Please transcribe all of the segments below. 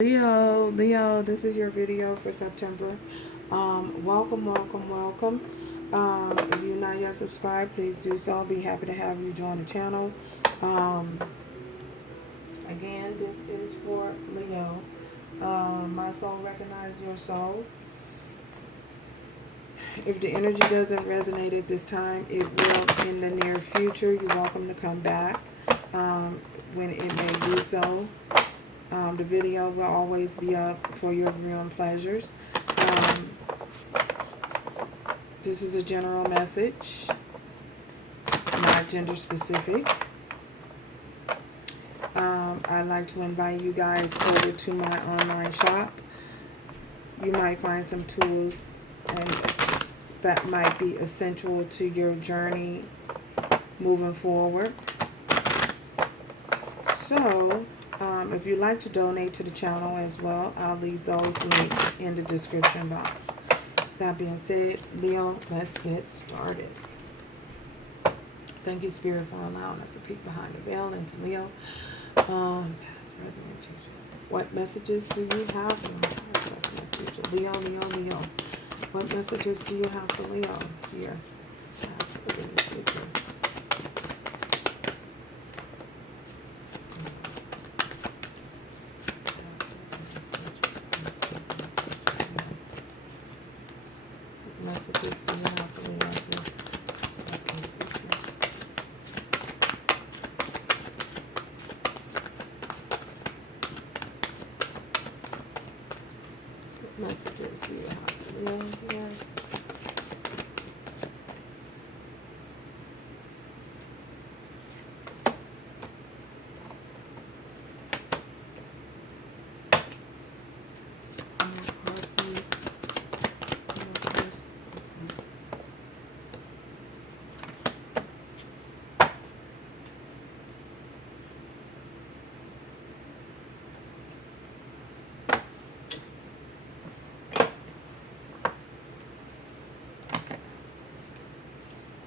Leo, this is your video for September. Welcome. If you're not yet subscribed, please do so. I'll be happy to have you join the channel. Again, this is for Leo. My soul recognize your soul. If the energy doesn't resonate at this time, it will in the near future. You're welcome to come back when it may do so. The video will always be up for your viewing pleasures. This is a general message, not gender specific. I'd like to invite you guys over to my online shop. You might find some tools and that might be essential to your journey moving forward. So, if you'd like to donate to the channel as well, I'll leave those links in the description box. That being said, Leo, let's get started. Thank you, Spirit, for allowing us to peek behind the veil into Leo. Past, present, and future. What messages do you have for past, present, and future? Leo. What messages do you have for Leo here? Past, present, and future. Messages do you have for Leo here? Messages do you have for Leo here?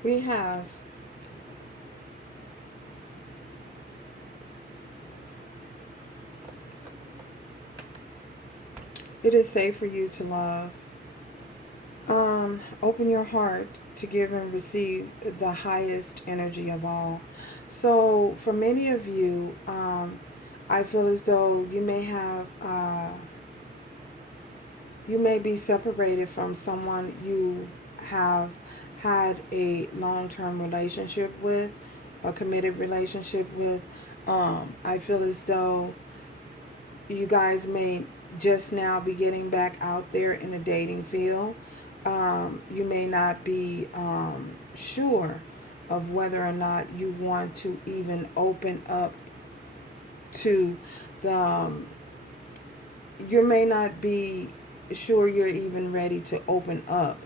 We have it is safe for you to love. Open your heart to give and receive the highest energy of all. So for many of you, I feel as though you may have you may be separated from someone you have had a long-term relationship with, a committed relationship with. I feel as though you guys may just now be getting back out there in the dating field. You may not be sure of whether or not you want to even open up to the, you may not be sure you're even ready to open up,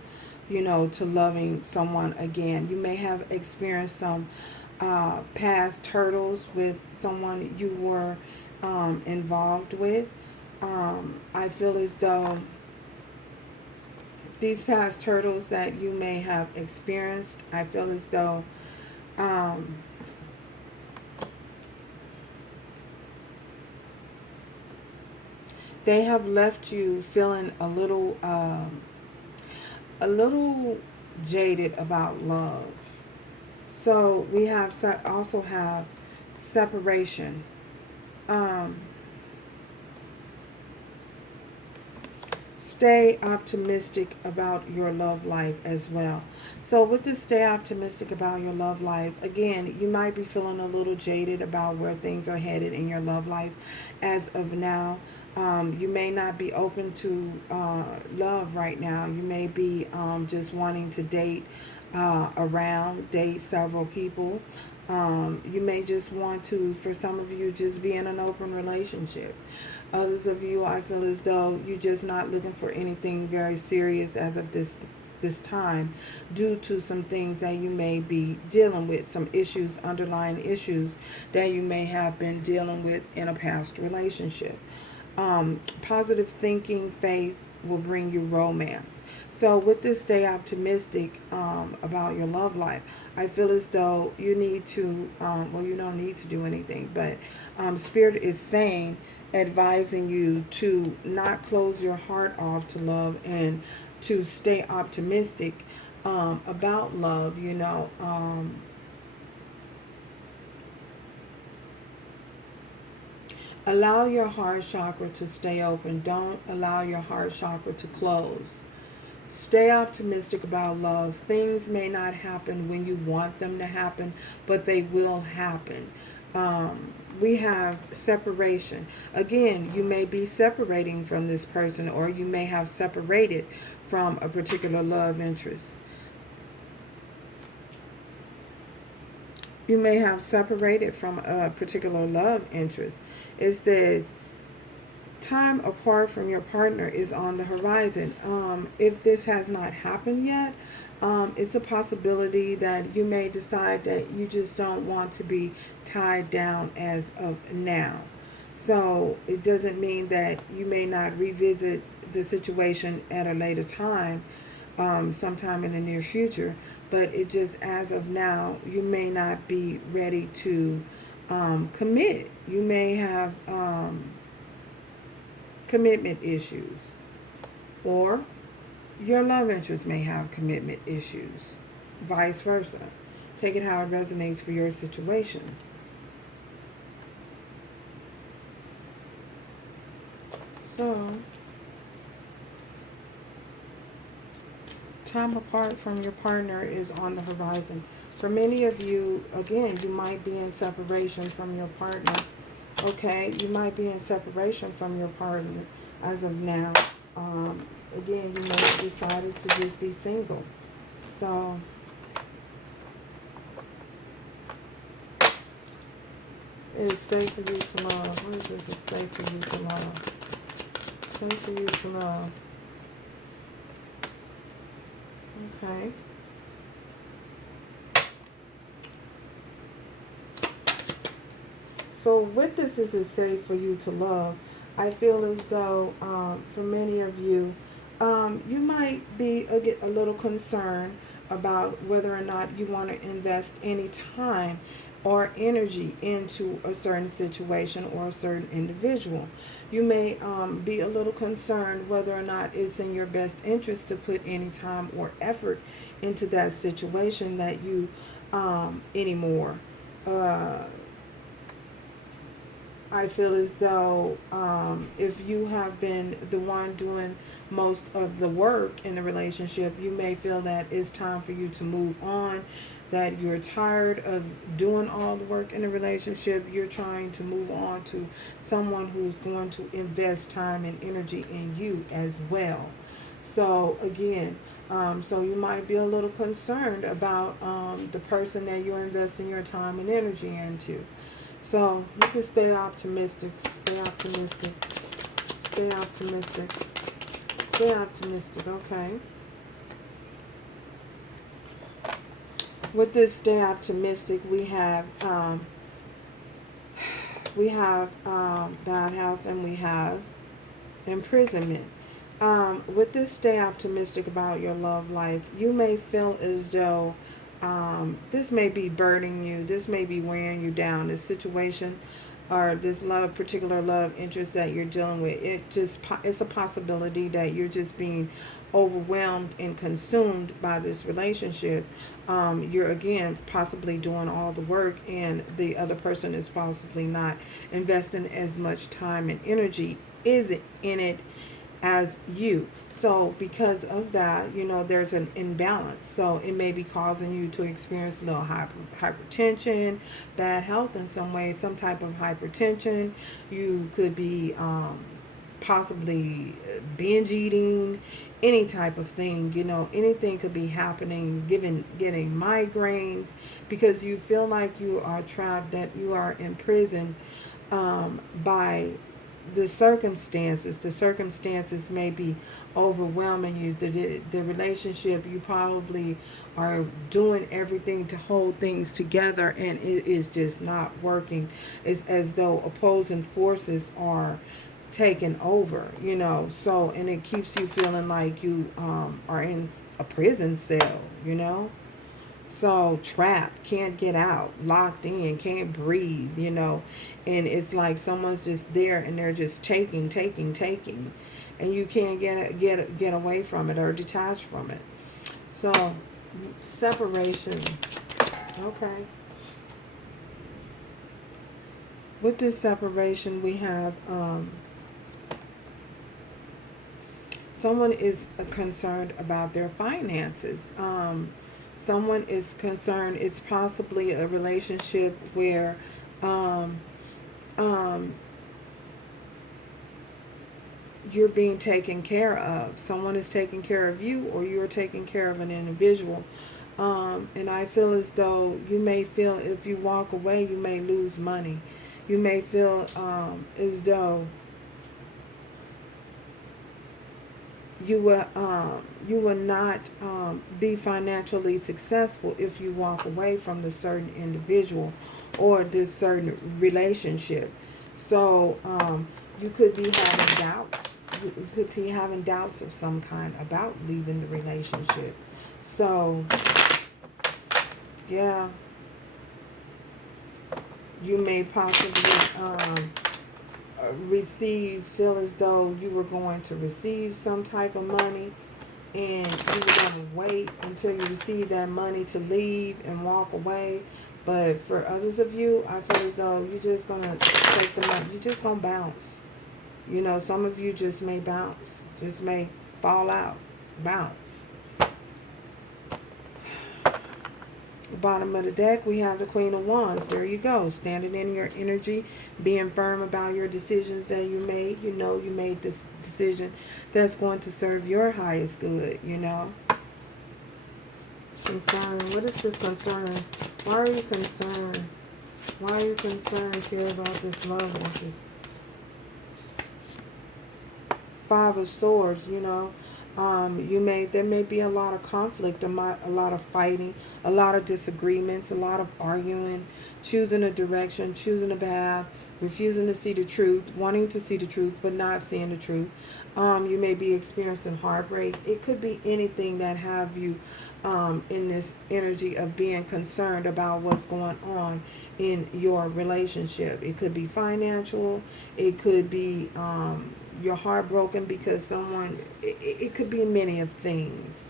you know, to loving someone again. You may have experienced some past hurdles with someone you were involved with. I feel as though these past hurdles that you may have experienced, I feel as though they have left you feeling a little jaded about love. So we have also have separation. Stay optimistic about your love life as well. So with this stay optimistic about your love life, again, you might be feeling a little jaded about where things are headed in your love life as of now. You may not be open to love right now. You may be just wanting to date date several people. You may just want to, for some of you, just be in an open relationship. Others of you, I feel as though you're just not looking for anything very serious as of this time, due to some things that you may be dealing with, some issues, underlying issues that you may have been dealing with in a past relationship. Positive thinking, faith will bring you romance. So with this, stay optimistic about your love life. I feel as though you need to, well, you don't need to do anything, but Spirit is saying advising you to not close your heart off to love and to stay optimistic about love. Allow your heart chakra to stay open. Don't allow your heart chakra to close. Stay optimistic about love. Things may not happen when you want them to happen, but they will happen. We have separation. Again, you may be separating from this person, or you may have separated from a particular love interest. You may have separated from a particular love interest. It says time apart from your partner is on the horizon. If this has not happened yet, it's a possibility that you may decide that you just don't want to be tied down as of now. So it doesn't mean that you may not revisit the situation at a later time, sometime in the near future, but it just, as of now, you may not be ready to commit. You may have commitment issues, or your love interest may have commitment issues, vice versa. Take it how it resonates for your situation. So, time apart from your partner is on the horizon. For many of you, again, you might be in separation from your partner. Okay, you might be in separation from your partner as of now. Again, you may have decided to just be single. So, it is safe for you to love. What is this? It's safe for you to love. Safe for you to love. Okay. So with this, is it safe for you to love? I feel as though for many of you, you might be a little concerned about whether or not you want to invest any time or energy into a certain situation or a certain individual. You may be a little concerned whether or not it's in your best interest to put any time or effort into that situation that you anymore. I feel as though if you have been the one doing most of the work in the relationship, you may feel that it's time for you to move on, that you're tired of doing all the work in the relationship. You're trying to move on to someone who's going to invest time and energy in you as well. So again, so you might be a little concerned about the person that you're investing your time and energy into. So you just stay optimistic, stay optimistic, stay optimistic, stay optimistic, okay? With this stay optimistic, we have bad health, and we have imprisonment. With this stay optimistic about your love life, you may feel as though this may be burdening you. This may be wearing you down. This situation or this particular love interest that you're dealing with, it's a possibility that you're just being overwhelmed and consumed by this relationship. You're again possibly doing all the work, and the other person is possibly not investing as much time and energy in it as you. So because of that, there's an imbalance. So it may be causing you to experience a little hypertension, bad health in some way, some type of hypertension. You could be possibly binge eating, any type of thing. Anything could be happening, getting migraines, because you feel like you are trapped, that you are imprisoned by the circumstances. The circumstances may be overwhelming you. The relationship, you probably are doing everything to hold things together, and it is just not working. It's as though opposing forces are taking over, so, and it keeps you feeling like you are in a prison cell, So trapped, can't get out, locked in, can't breathe, you know. And it's like someone's just there and they're just taking, and you can't get away from it or detach from it. So separation. Okay. With this separation, we have someone is concerned about their finances. Someone is concerned. It's possibly a relationship where um, um, you're being taken care of. Someone is taking care of you, or you're taking care of an individual. And I feel as though you may feel if you walk away, you may lose money. You may feel as though you will not be financially successful if you walk away from the certain individual or this certain relationship. So you could be having doubts. You could be having doubts of some kind about leaving the relationship. So yeah, you may possibly feel as though you were going to receive some type of money, and you were going to wait until you receive that money to leave and walk away. But for others of you, I feel as though you're just going to take the money. You're just going to bounce. You know, some of you just may bounce. Just may fall out. Bounce. Bottom of the deck, we have the Queen of Wands. There you go. Standing in your energy, being firm about your decisions that you made. You know you made this decision that's going to serve your highest good, you know. Concern. What is this concern? Why are you concerned? Why are you concerned here about this love with this Five of Swords, you know? There may be a lot of conflict, a lot of fighting, a lot of disagreements, a lot of arguing, choosing a direction, choosing a path, refusing to see the truth, wanting to see the truth, but not seeing the truth. You may be experiencing heartbreak. It could be anything that have you in this energy of being concerned about what's going on in your relationship. It could be financial. It could be you're heartbroken because someone, it could be many of things.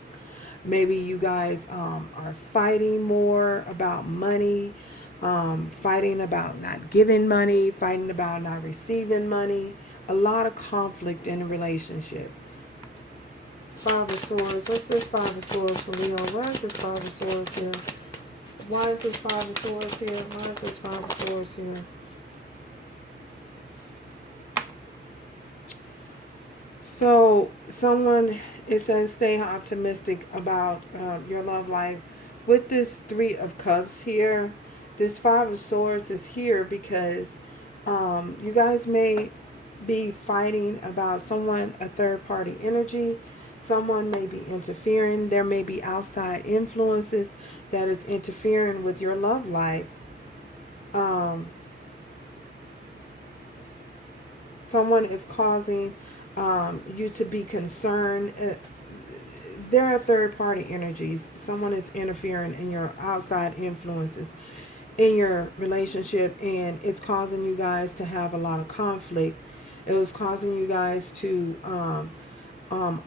Maybe you guys are fighting more about money, fighting about not giving money, fighting about not receiving money. A lot of conflict in a relationship. Five of Swords. What's this Five of Swords for Leo? Why is this Five of Swords here? Why is this Five of Swords here? Why is this Five of Swords here? So someone, it says stay optimistic about your love life. With this Three of Cups here, this Five of Swords is here because you guys may be fighting about someone, a third party energy. Someone may be interfering. There may be outside influences that is interfering with your love life. Someone is causing you to be concerned. There are third party energies. Someone is interfering in your outside influences in your relationship, and it's causing you guys to have a lot of conflict. It was causing you guys to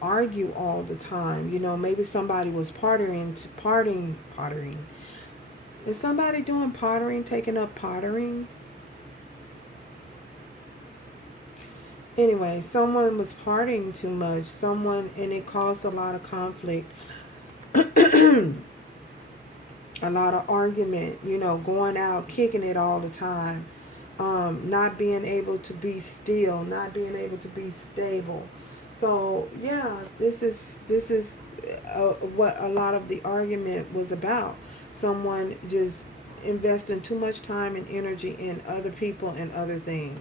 argue all the time. You know, maybe somebody was pottering. Is somebody doing pottering, taking up pottering? Anyway, someone was partying too much. And it caused a lot of conflict. A lot of argument, you know, going out, kicking it all the time. Not being able to be still, not being able to be stable. So, yeah, this is what a lot of the argument was about. Someone just investing too much time and energy in other people and other things.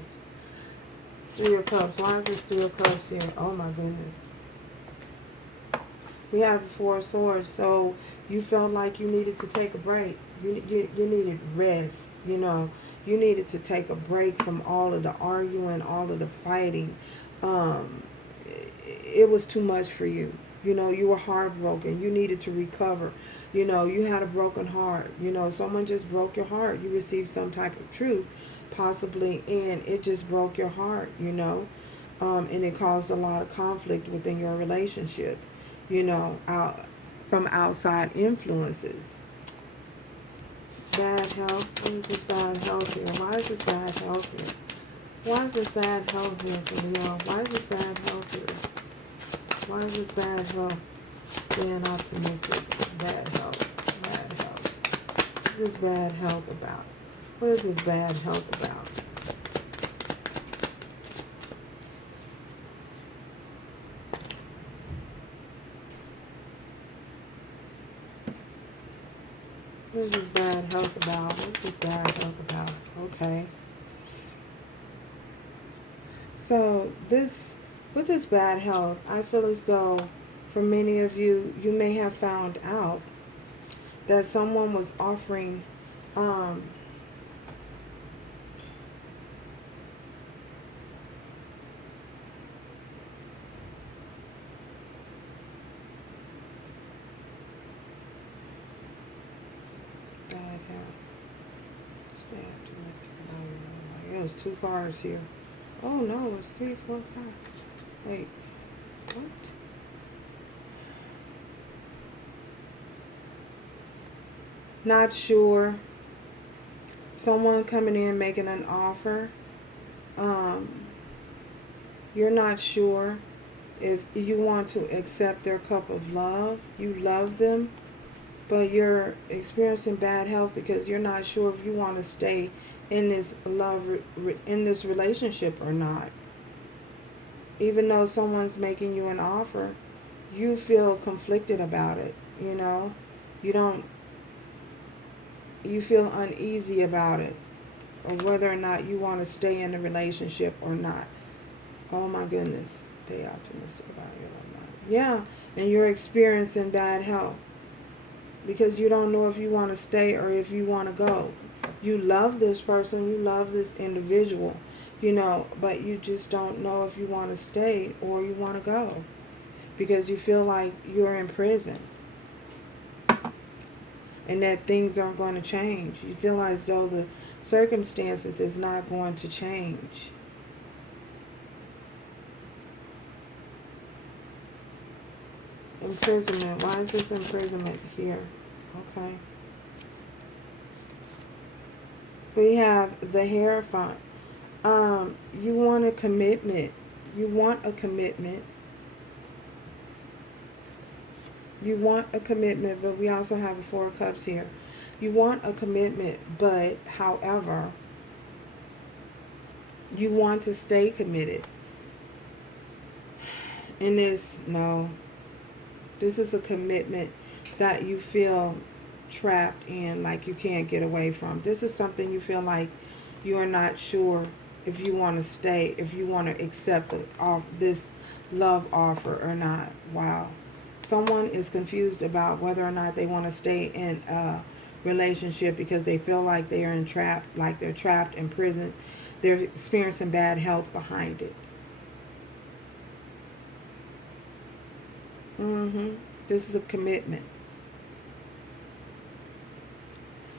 Three of Cups. Why is this Three of Cups here? Oh my goodness. We have the Four of Swords. So you felt like you needed to take a break. You needed rest. You know, you needed to take a break from all of the arguing, all of the fighting. It was too much for you. You know, you were heartbroken. You needed to recover. You know, you had a broken heart. You know, someone just broke your heart. You received some type of truth, possibly, and it just broke your heart, you know. And it caused a lot of conflict within your relationship, you know, from outside influences. Bad health. What is this bad health here? Why is this bad health here? Why is this bad health here for Leo? Why is this bad health here? Why is this bad health? Staying optimistic. Bad health. Bad health. What is this bad health about? What is this bad health about? What is this bad health about? What's this bad health about? Okay. So with this bad health, I feel as though for many of you, you may have found out that someone was offering bad health. Stay optimistic about your life. Yeah, there's 2 cards here. Oh no, it's 3, 4 cards. Wait, what? Not sure. Someone coming in making an offer. You're not sure if you want to accept their cup of love. You love them, but you're experiencing bad health because you're not sure if you want to stay in this in this relationship or not. Even though someone's making you an offer, you feel conflicted about it, you know. You feel uneasy about it, or whether or not you want to stay in a relationship or not. Oh my goodness. Stay optimistic about your life. Yeah, and you're experiencing bad health because you don't know if you want to stay or if you want to go. You love this person, you love this individual, you know, but you just don't know if you want to stay or you want to go because you feel like you're in prison and that things aren't going to change. You feel as though the circumstances is not going to change. Imprisonment. Why is this imprisonment here? Okay. We have the Hierophant. You want a commitment. You want a commitment. You want a commitment, but we also have the 4 of Cups here. You want a commitment, but however, you want to stay committed. And this is a commitment that you feel trapped in, like you can't get away from. This is something you feel like you're not sure if you want to stay, if you want to accept this love offer or not. Wow. Someone is confused about whether or not they want to stay in a relationship because they feel like they are entrapped, like they're trapped in prison. They're experiencing bad health behind it. This is a commitment.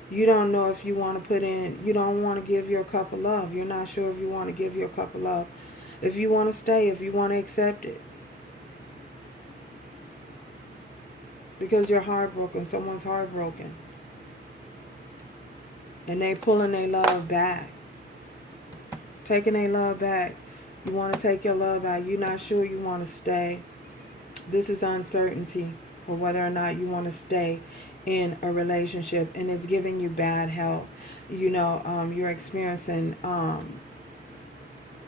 You don't know if you want to put in, you don't want to give your cup of love. You're not sure if you want to give your cup of love. If you want to stay, if you want to accept it. Because you're heartbroken. Someone's heartbroken. And they pulling their love back. Taking their love back. You want to take your love back. You're not sure you want to stay. This is uncertainty for whether or not you want to stay in a relationship. And it's giving you bad health. You know, you're experiencing,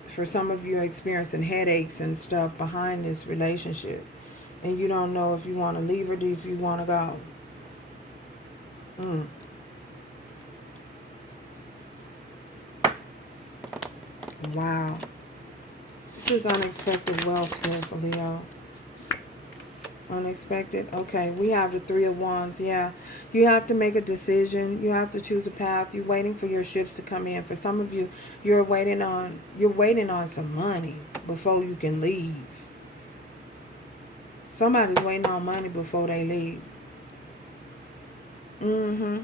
for some of you, are experiencing headaches and stuff behind this relationship. And you don't know if you want to leave or if you want to go. Wow. This is unexpected wealth here for Leo. Unexpected. Okay, we have the 3 of Wands. Yeah, you have to make a decision. You have to choose a path. You're waiting for your ships to come in. For some of you, you're waiting on some money before you can leave. Somebody's waiting on money before they leave. Mm-hmm.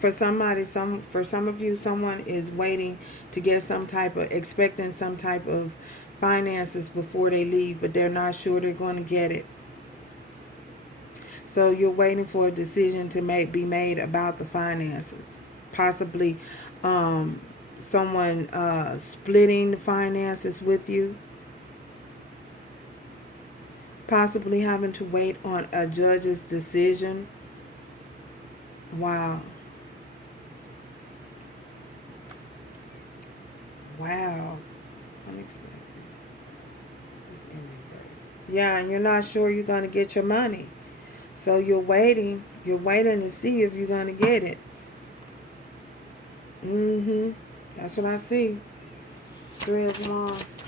For for some of you, someone is waiting to get expecting some type of finances before they leave, but they're not sure they're going to get it. So you're waiting for a decision to be made about the finances. Possibly someone splitting the finances with you. Possibly having to wait on a judge's decision. Wow. Wow. Unexpected. It's in reverse. Yeah, and you're not sure you're going to get your money. So you're waiting. You're waiting to see if you're going to get it. Mm-hmm. That's what I see. 3 of Wands.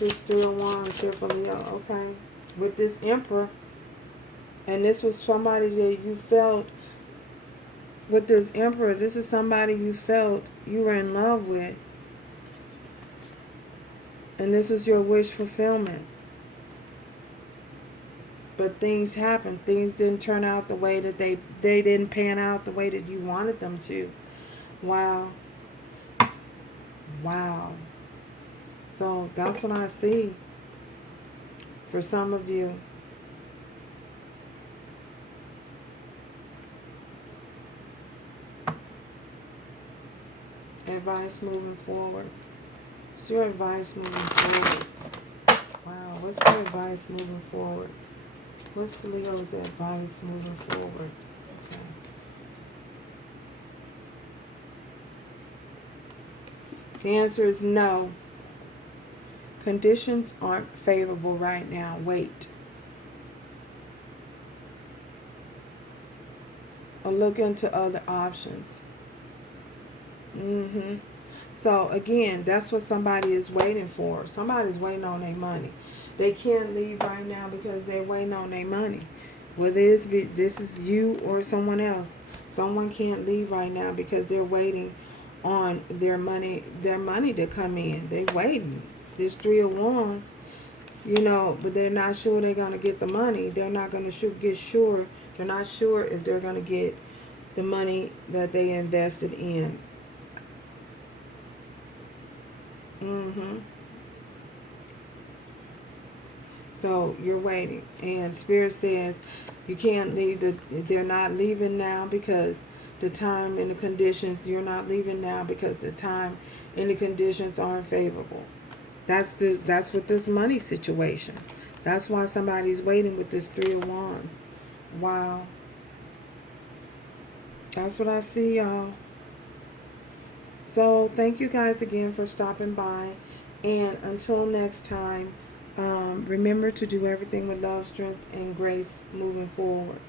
This 3 of Wands here for Leo. Okay. With this Emperor. And this was somebody that you felt. With this Emperor, this is somebody you felt you were in love with. And this was your wish fulfillment. But things happened. Things didn't turn out the way that they didn't pan out the way that you wanted them to. Wow. Wow. So that's what I see for some of you. Advice moving forward. What's your advice moving forward? Wow. What's your advice moving forward? What's Leo's advice moving forward? Okay. The answer is no. Conditions aren't favorable right now. Wait. Or look into other options. Mm-hmm. So again, that's what somebody is waiting for. Somebody's waiting on their money. They can't leave right now because they're waiting on their money. Whether this is you or someone else, someone can't leave right now because they're waiting on their money to come in. They're waiting. This 3 of Wands, but they're not sure they're going to get the money. They're not going to get sure. They're not sure if they're going to get the money that they invested in. Mm-hmm. So you're waiting. And Spirit says you can't leave. They're not leaving now because the time and the conditions, you're not leaving now because the time and the conditions aren't favorable. That's with this money situation. That's why somebody's waiting with this 3 of Wands. Wow. That's what I see, y'all. So thank you guys again for stopping by. And until next time, remember to do everything with love, strength, and grace moving forward.